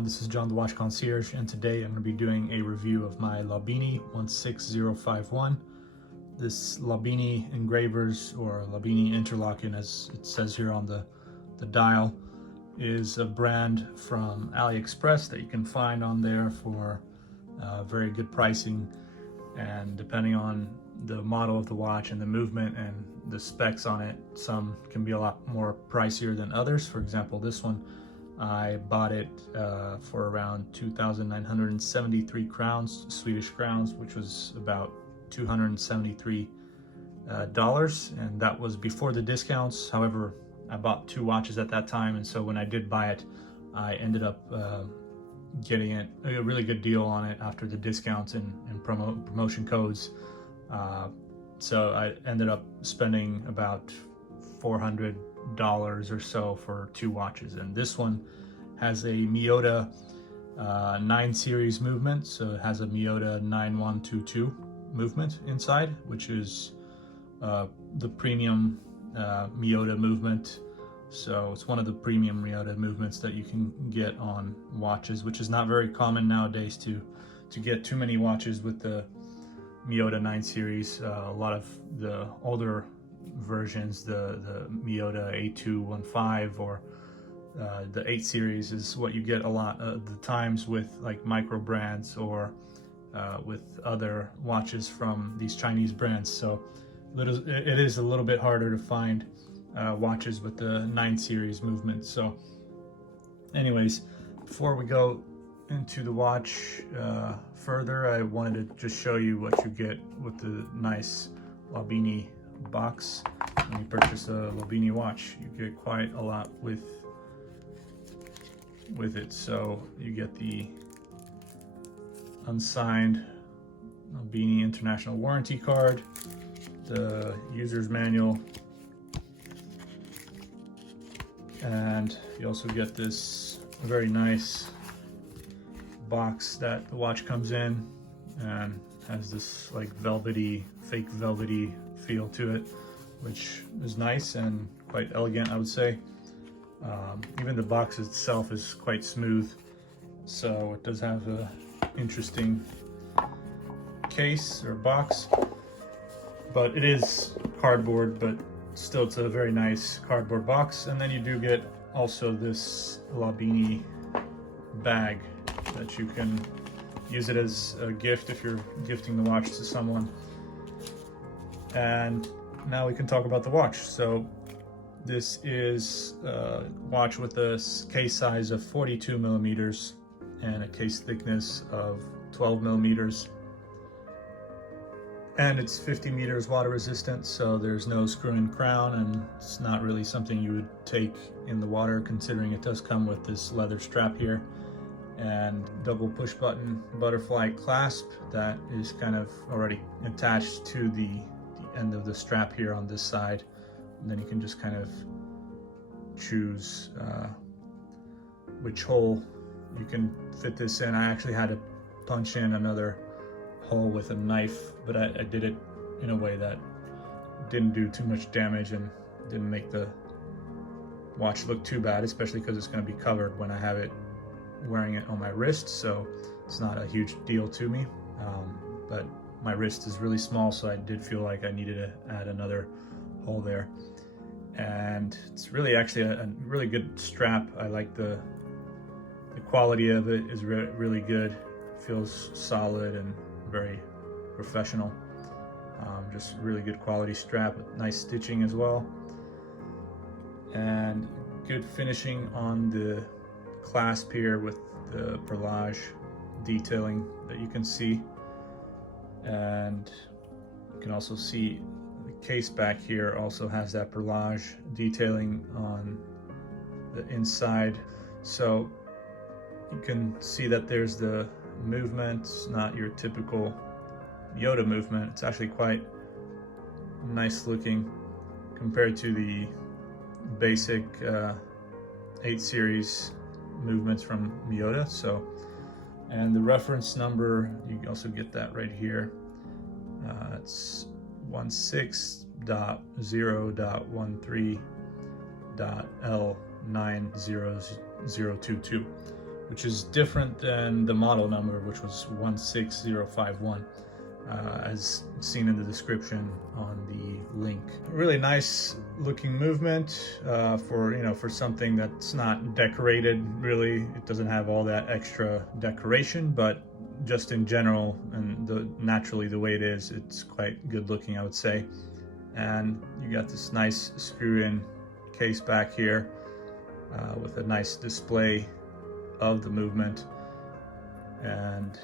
everyone, this is John the Watch Concierge, and today I'm going to be doing a review of my Lobinni 16051. This Lobinni engravers, or Lobinni Interlaken as it says here on the dial, is a brand from AliExpress that you can find on there for very good pricing, and depending on the model of the watch and the movement and the specs on it, some can be a lot more pricier than others. For example, this one I bought it for around 2,973 crowns, Swedish crowns, which was about $273, and that was before the discounts. However, I bought two watches at that time, and so when I did buy it, I ended up getting it a really good deal on it after the discounts and promotion codes. So I ended up spending about $400 or so for two watches, and this one has a Miyota 9 series movement, so it has a Miyota 9122 movement inside, which is the premium Miyota movement. So it's one of the premium Miyota movements that you can get on watches, which is not very common nowadays to get too many watches with the Miyota 9 series. A lot of the older versions, the Miyota 8215 or the 8 series, is what you get a lot of the times with like micro brands or with other watches from these Chinese brands. So it is a little bit harder to find watches with the 9 series movement. So anyways, before we go into the watch further, I wanted to just show you what you get with the nice Lobinni box. When you purchase a Lobinni watch, you get quite a lot with it. So you get the unsigned Lobinni International Warranty card, the user's manual, and you also get this very nice box that the watch comes in, and has this like velvety, fake velvety feel to it, which is nice and quite elegant, I would say. Even the box itself is quite smooth, so it does have a interesting case or box, but it is cardboard, but still it's a very nice cardboard box. And then you do get also this Lobinni bag that you can use it as a gift if you're gifting the watch to someone. And now we can talk about the watch. So this is a watch with a case size of 42 millimeters and a case thickness of 12 millimeters. And it's 50 meters water resistant, so there's no screw-in crown, and it's not really something you would take in the water, considering it does come with this leather strap here and double push button butterfly clasp that is kind of already attached to the end of the strap here on this side. And then you can just kind of choose which hole you can fit this in. I actually had to punch in another hole with a knife, but I did it in a way that didn't do too much damage and didn't make the watch look too bad, especially because it's going to be covered when I have it wearing it on my wrist, so it's not a huge deal to me. But my wrist is really small, so I did feel like I needed to add another hole there. And it's really actually a really good strap. I like the quality of it is really good. It feels solid and very professional. Just really good quality strap with nice stitching as well, and good finishing on the clasp here with the perlage detailing that you can see. And you can also see the case back here also has that perlage detailing on the inside, so you can see that there's the movement. It's not your typical Miyota movement. It's actually quite nice looking compared to the basic 8 series movements from Miyota. So, and the reference number, you also get that right here. It's 16.0.13.L90022. which is different than the model number, which was 16051, as seen in the description on the link. Really nice looking movement for something that's not decorated. Really, it doesn't have all that extra decoration, but just in general and naturally the way it is, it's quite good looking, I would say. And you got this nice screw-in case back here with a nice display of the movement. And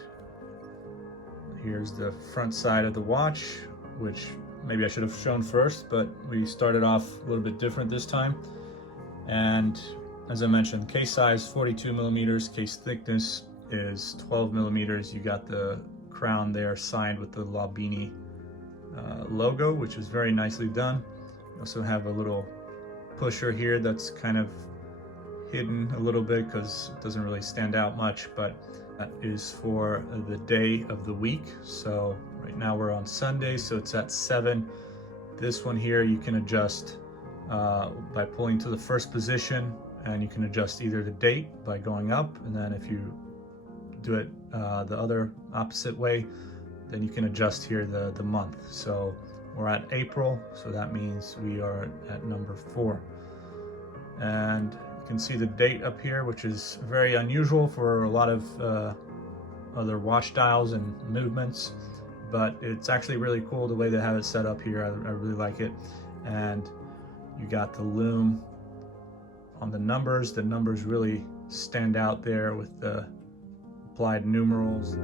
here's the front side of the watch, which maybe I should have shown first, but we started off a little bit different this time. And as I mentioned, case size 42 millimeters, case thickness is 12 millimeters. You got the crown there signed with the Lobinni logo, which is very nicely done. You also have a little pusher here that's kind of hidden a little bit because it doesn't really stand out much, but that is for the day of the week. So right now we're on Sunday, so it's at 7. This one here you can adjust by pulling to the first position, and you can adjust either the date by going up, and then if you do it the other opposite way, then you can adjust here the month. So we're at April, so that means we are at number 4. And you can see the date up here, which is very unusual for a lot of other watch dials and movements, but it's actually really cool the way they have it set up here. I really like it. And you got the Lume on the numbers. The numbers really stand out there with the applied numerals.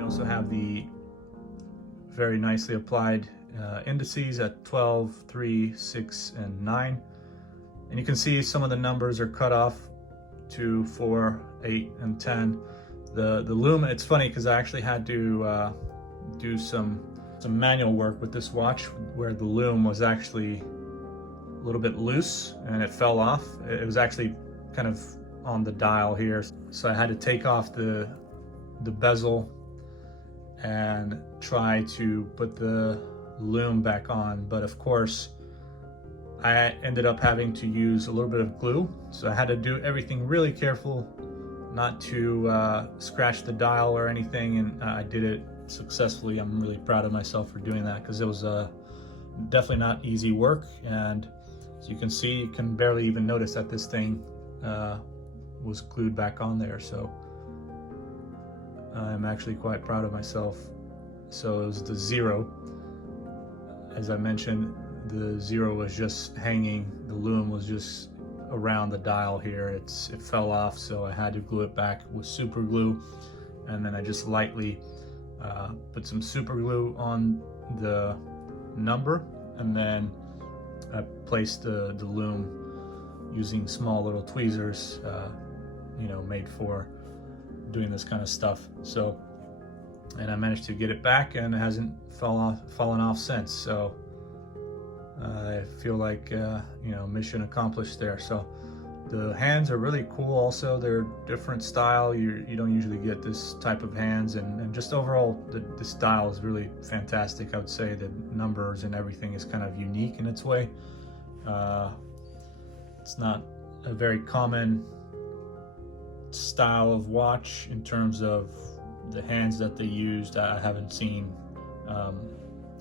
Also have the very nicely applied indices at 12, 3, 6, and 9. And you can see some of the numbers are cut off: 2, 4, 8, and 10. The Lume, it's funny because I actually had to do some manual work with this watch where the Lume was actually a little bit loose and it fell off. It was actually kind of on the dial here, so I had to take off the bezel and try to put the Lume back on. But of course I ended up having to use a little bit of glue, so I had to do everything really careful not to scratch the dial or anything, and I did it successfully. I'm really proud of myself for doing that because it was definitely not easy work. And as you can see, you can barely even notice that this thing was glued back on there. So I'm actually quite proud of myself. So it was the 0. As I mentioned, the 0 was just hanging. The Lume was just around the dial here. It fell off, so I had to glue it back with super glue. And then I just lightly put some super glue on the number, and then I placed the Lume using small little tweezers, made for doing this kind of stuff. So, and I managed to get it back, and it hasn't fallen off since. So I feel like mission accomplished there. So the hands are really cool. Also, they're different style. You don't usually get this type of hands, and just overall the style is really fantastic. I would say the numbers and everything is kind of unique in its way. It's not a very common style of watch in terms of the hands that they used. I haven't seen,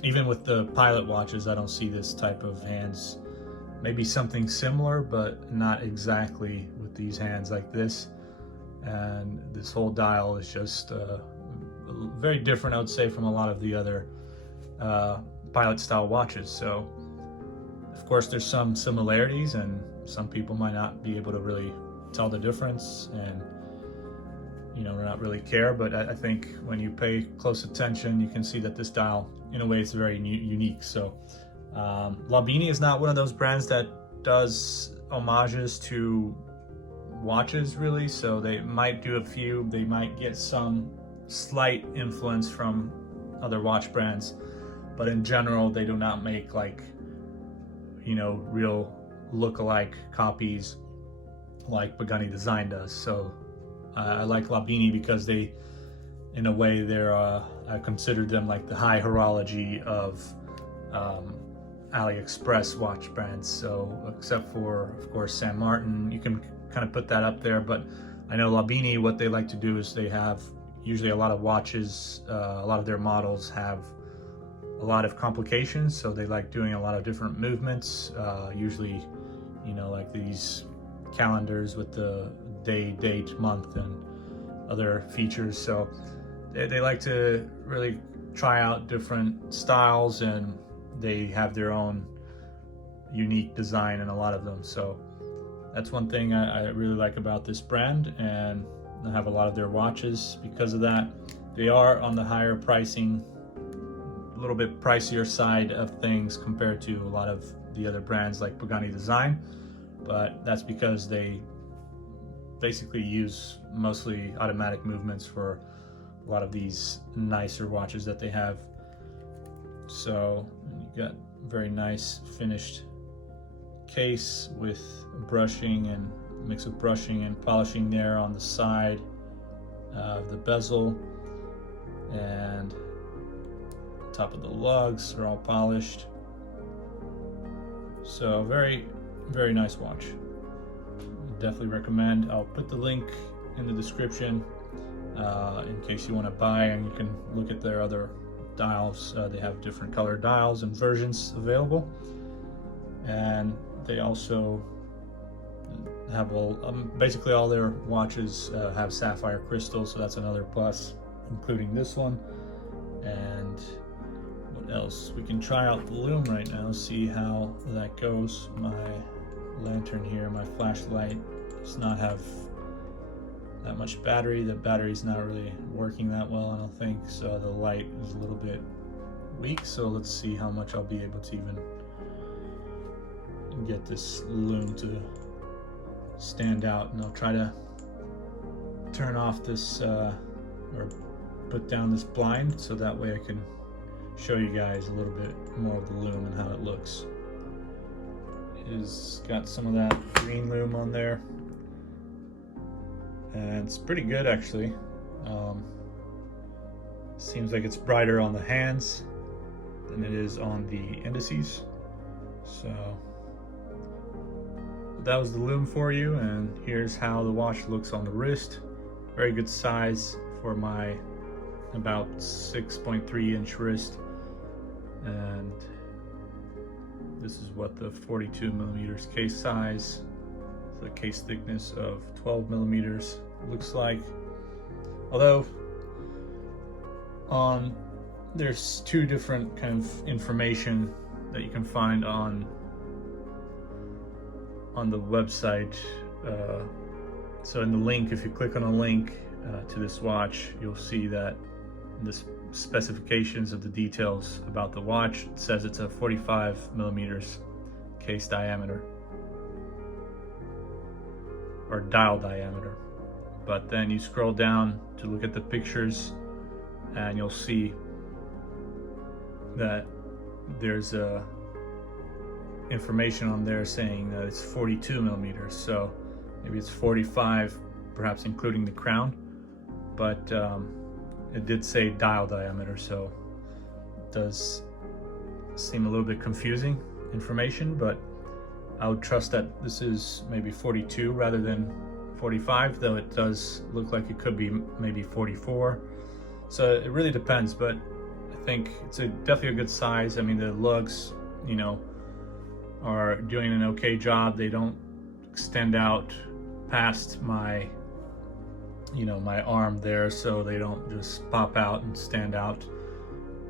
even with the pilot watches, I don't see this type of hands. Maybe something similar, but not exactly with these hands like this. And this whole dial is just very different, I would say, from a lot of the other pilot style watches. So of course there's some similarities, and some people might not be able to really tell the difference. And not really care. But I think when you pay close attention, you can see that this dial, in a way, is very unique. So Lobinni is not one of those brands that does homages to watches, really. So they might do a few, they might get some slight influence from other watch brands, but in general, they do not make like, real look-alike copies like Pagani Design does. So I like Lobinni because they, in a way, I consider them like the high horology of AliExpress watch brands. So except for, of course, San Martin, you can kind of put that up there. But I know Lobinni, what they like to do is they have usually a lot of watches, a lot of their models have a lot of complications, so they like doing a lot of different movements, usually like these calendars with the day, date, month, and other features. So they like to really try out different styles, and they have their own unique design in a lot of them. So that's one thing I really like about this brand, and I have a lot of their watches because of that. They are on the higher pricing, a little bit pricier side of things compared to a lot of the other brands like Pagani Design, but that's because they basically use mostly automatic movements for a lot of these nicer watches that they have. So you got very nice finished case with brushing and mix of brushing and polishing there on the side of the bezel, and top of the lugs are all polished. So very, very nice watch. Definitely recommend. I'll put the link in the description in case you want to buy, and you can look at their other dials. They have different color dials and versions available, and they also have basically all their watches have sapphire crystal, so that's another plus, including this one. And what else? We can try out the Lume right now, see how that goes. My lantern here, my flashlight, does not have that much battery. The battery's not really working that well, I don't think, so the light is a little bit weak. So let's see how much I'll be able to even get this Lume to stand out, and I'll try to turn off this or put down this blind so that way I can show you guys a little bit more of the Lume and how it looks. It's got some of that green Lume on there, and it's pretty good actually. Seems like it's brighter on the hands than it is on the indices. So that was the Lume for you, and here's how the watch looks on the wrist. Very good size for my about 6.3 inch wrist, and this is what the 42 millimeters case size, the case thickness of 12 millimeters looks like. Although there's two different kind of information that you can find on the website. So in the link, if you click on a link to this watch, you'll see that the specifications of the details about the watch, it says it's a 45 millimeters case diameter, or dial diameter. But then you scroll down to look at the pictures, and you'll see that there's information on there saying that it's 42 millimeters. So maybe it's 45, perhaps including the crown, but it did say dial diameter, so it does seem a little bit confusing information, but I would trust that this is maybe 42 rather than 45, though it does look like it could be maybe 44. So it really depends, but I think it's definitely a good size. I mean, the lugs, are doing an okay job. They don't extend out past my my arm there, so they don't just pop out and stand out.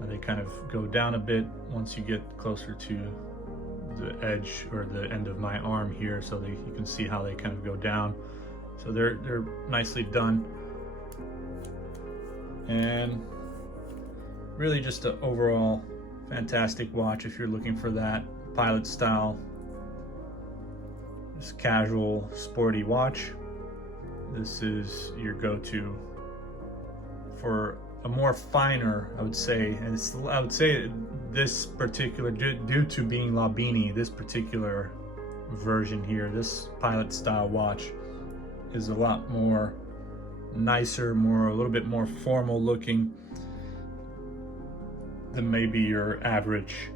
They kind of go down a bit once you get closer to the edge or the end of my arm here, so you can see how they kind of go down. So they're nicely done. And really just an overall fantastic watch if you're looking for that pilot style, just casual, sporty watch. This is your go-to for a more finer, I would say, and I would say this particular, due to being Lobinni, this particular version here, this pilot style watch is a lot more nicer, a little bit more formal looking than maybe your average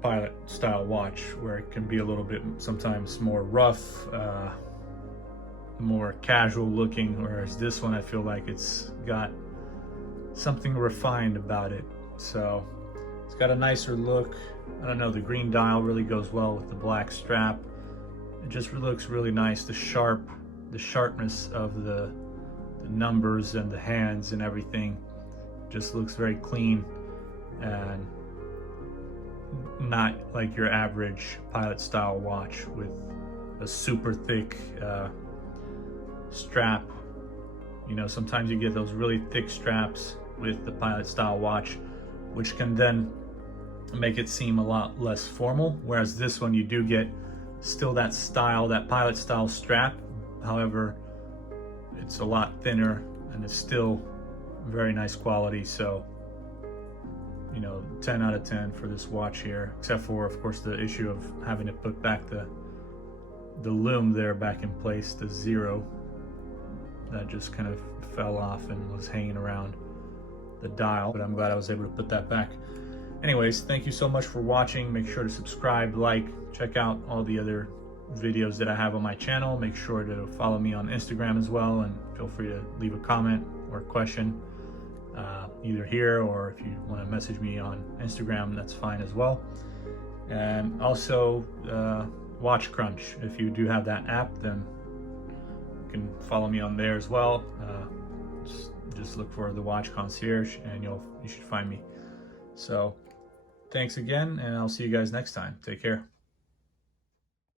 pilot style watch, where it can be a little bit sometimes more rough, more casual looking, whereas this one I feel like it's got something refined about it. So it's got a nicer look. I don't know, the green dial really goes well with the black strap. It just looks really nice. The sharpness of the numbers and the hands and everything just looks very clean and not like your average pilot style watch with a super thick strap. You know, sometimes you get those really thick straps with the pilot style watch, which can then make it seem a lot less formal, whereas this one you do get still that style, that pilot style strap. However, it's a lot thinner and it's still very nice quality. So, you know, 10 out of 10 for this watch here, except for, of course, the issue of having to put back the lume there back in place, the 0 that just kind of fell off and was hanging around the dial, but I'm glad I was able to put that back. Anyways, thank you so much for watching. Make sure to subscribe, like, check out all the other videos that I have on my channel. Make sure to follow me on Instagram as well, and feel free to leave a comment or a question either here, or if you want to message me on Instagram, that's fine as well. And also Watch Crunch, if you do have that app, then you can follow me on there as well. Just look for the Watch Concierge and you should find me. So thanks again, and I'll see you guys next time. Take care.